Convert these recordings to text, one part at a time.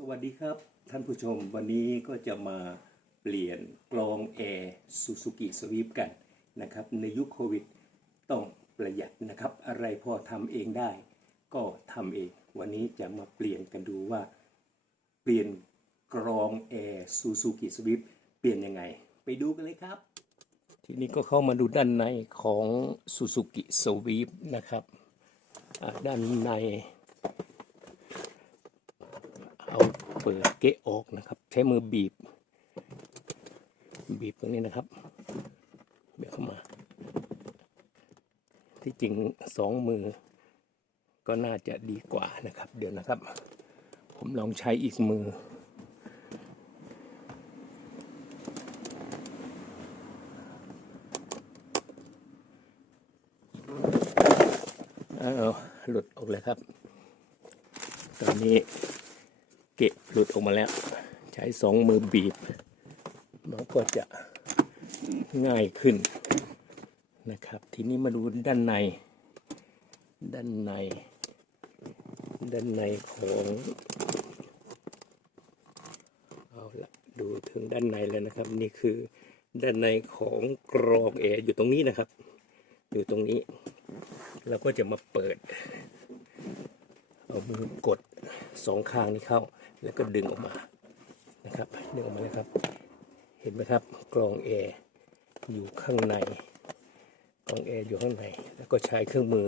สวัสดีครับ ท่านผู้ชมวันนี้ก็จะมาเปลี่ยนกรองแอร์ซูซูกิสวีปกันนะครับ ในยุคโควิดต้องประหยัดนะครับ อะไรพอทำเองได้ ก็ทำเอง วันนี้จะมาเปลี่ยนกันดูว่า เปลี่ยนกรองแอร์ซูซูกิสวีปเปลี่ยนยังไง ไปดูกันเลยครับ ทีนี้ก็เข้ามาดูด้านในของซูซูกิสวีปนะครับด้านใน เอาเปิดเกะออกนะครับ ใช้มือบีบ บีบตรงนี้นะครับเบีบเข้ามา ที่จริงสองมือก็น่าจะดีกว่านะครับ เดี๋ยวนะครับ ผมลองใช้อีกมือ เอาหลุดออกเลยครับ ตอนนี้ เกะหลุดออกมาแล้ว ใช้สองมือบีบ มันก็จะง่ายขึ้นนะครับ ทีนี้มาดูด้านใน ด้านใน ด้านในของเอาละดูถึงด้านในแล้วนะครับ นี่คือด้านในของกรองแอร์อยู่ตรงนี้นะครับ อยู่ตรงนี้เราก็จะมาเปิด เอามือกด สองข้างนี้เข้า แล้วก็ดึงออกมานะครับดึงออกมาเลยครับ เห็นไหมครับกรองแอร์อยู่ข้างในกรองแอร์อยู่ข้างใน แล้วก็ใช้เครื่องมือ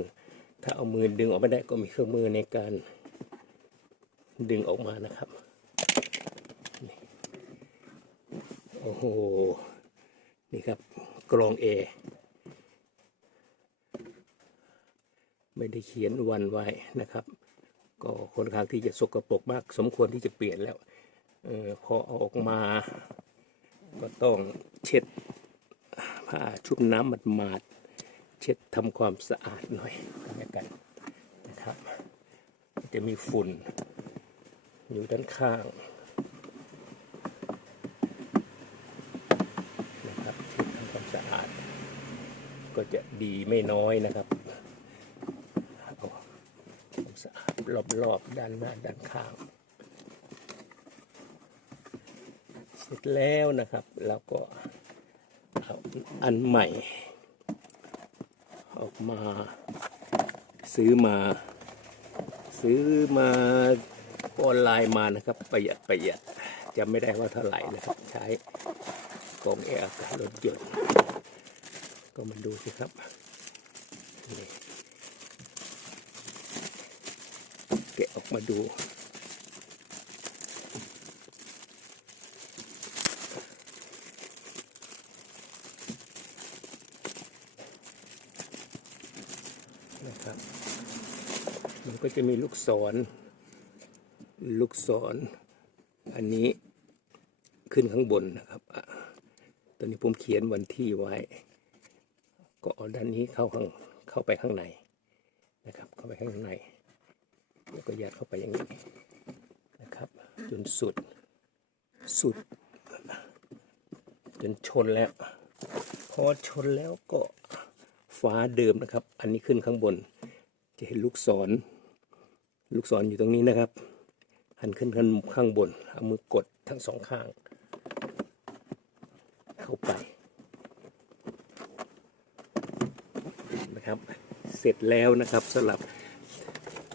ถ้าเอามือดึงออกไม่ได้ก็มีเครื่องมือในการดึงออกมานะครับโอ้โหนี่ครับกรองแอร์ไม่ได้เขียนวันไว้นะครับ ก็ค่อนข้างที่จะสกปรกมาก สมควรที่จะเปลี่ยนแล้วออพอเอาออกมา ก็ต้องเช็ดผ้าชุบน้ำมัดมาดๆเช็ดทำความสะอาดหน่อยแล้วกันนะครับ จะมีฝุ่น อยู่ด้านข้างนะครับเช็ดทำความสะอาด ก็จะดีไม่น้อยนะครับ สะอาดรอบๆด้านหน้าด้านข้าง เสร็จแล้วนะครับแล้วก็เอาอันใหม่ ออกมาซื้อมา ซื้อมาออนไลน์มานะครับ ประหยัดประหยัดจำไม่ได้ว่าเท่าไหร่นะครับ ใช้กองแอร์อากาศรถยนต์ก็มาดูสิครับนี่ แกะออก มาดู นะครับ มันก็จะมีลูกศร ลูกศร อันนี้ขึ้นข้างบนนะครับตอนนี้ผมเขียนวันที่ไว้ ก็เอาด้านนี้เข้าข้างเข้าไปข้างในนะครับ เข้าไปข้างใน แล้วก็ยัดเข้าไปอย่างนี้นะครับ จนสุดสุด จนชนแล้ว พอชนแล้วก็ฟ้าเดิมนะครับ อันนี้ขึ้นข้างบน จะเห็นลูกศร ลูกศรอยู่ตรงนี้นะครับ หันขึ้นข้างข้างบน เอามือกดทั้งสองข้าง เข้าไปนะครับ เสร็จแล้วนะครับสำหรับ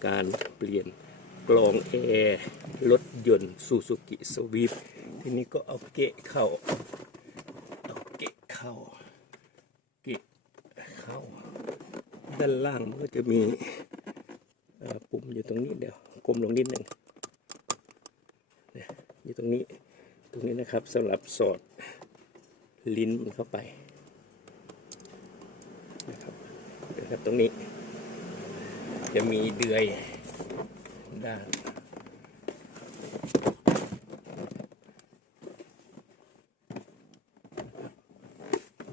การเปลี่ยนกรองแอร์รถยนต์ซูซูกิสวีปทีนี้ก็เอาเกะเข้าเอาเกะเข้าเกะเข้า ด้านล่างมันก็จะมีปุ่มอยู่ตรงนี้เดี๋ยวกลมลงนิดหนึ่งอยู่ตรงนี้ตรงนี้นะครับสำหรับสอดลิ้นมันเข้าไปนะครับนะครับตรงนี้ จะมีเดือยด้าน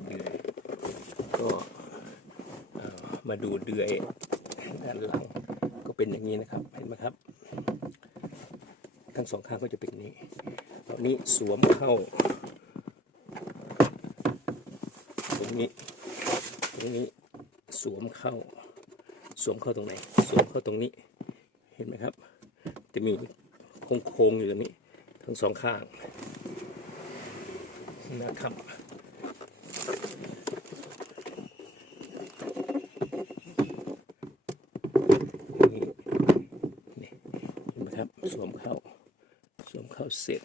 เดือยก็มาดูเดือยด้านหลังก็เป็นอย่างนี้นะครับเห็นไหมครับ ทั้งสองข้างก็จะเป็นนี้เอานี้สวมเข้าตรงนี้ตรงนี้สวมเข้า สวมเข้าตรงไหน สวมเข้าตรงนี้ เห็นไหมครับ จะมีโค้งๆอยู่ตรงนี้ ทั้งสองข้างนะครับนี่นี่เห็นไหมครับสวมเข้า สวมเข้าเสร็จ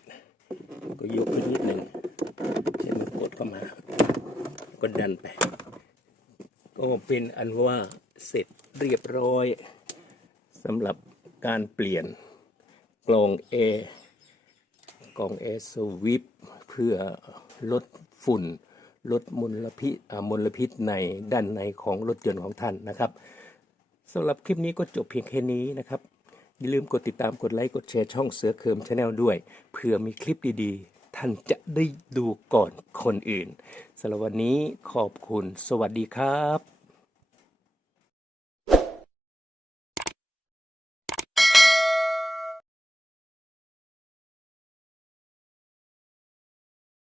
ก็ยกไปนิดหนึ่งให้มันกดเข้ามา ก็ดันไป ก็เป็นอันว่าเสร็จ เรียบร้อยสำหรับการเปลี่ยนกรองแอร์กรองแอสวิปเพื่อลดฝุ่น ลดมลพิษมลพิษในด้านในของรถยนต์ของท่านนะครับสำหรับคลิปนี้ก็จบเพียงแค่นี้นะครับ อย่าลืมกดติดตามกดไลค์กดแชร์ช่องเสือเคิมชาแนลด้วยเผื่อมีคลิปดีๆ ท่านจะได้ดูก่อนคนอื่นสำหรับวันนี้ขอบคุณสวัสดีครับ